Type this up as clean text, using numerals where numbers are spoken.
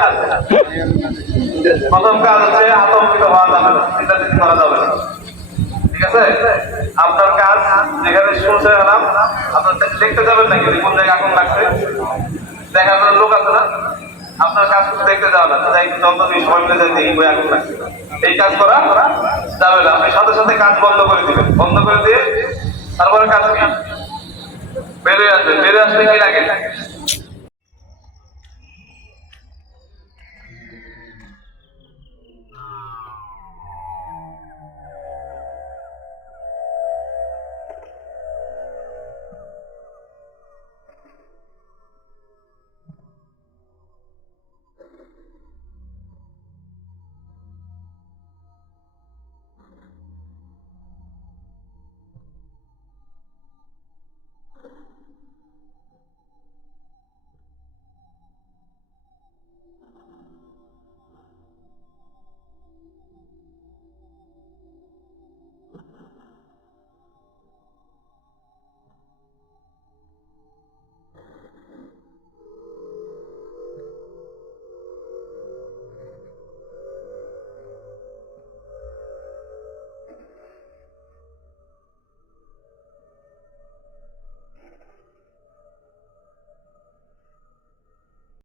কাজ। প্রথম কাজ হচ্ছে আতঙ্কিত হওয়া যাবে না, চিন্তাচিন্তা করা যাবে না, ঠিক আছে? আপনার কাজ যেখানে শুনছে এলাম, আপনার দেখতে যাবেন নাকি কোন জায়গায় আগুন লাগছে, দেখার জন্য লোক আছে না? আপনার কাজ দেখতে যাওয়া না, যন্ত্র দিয়ে সময় মিলে যায় দেখি বই আগুন লাগছে, এই কাজ করা যাবে না। আপনি সাথে সাথে কাজ বন্ধ করে দিবেন, বন্ধ করে দিয়ে তারপরে কাজ কি বেরিয়ে আসবে। বেরিয়ে আসলে কি লাগে?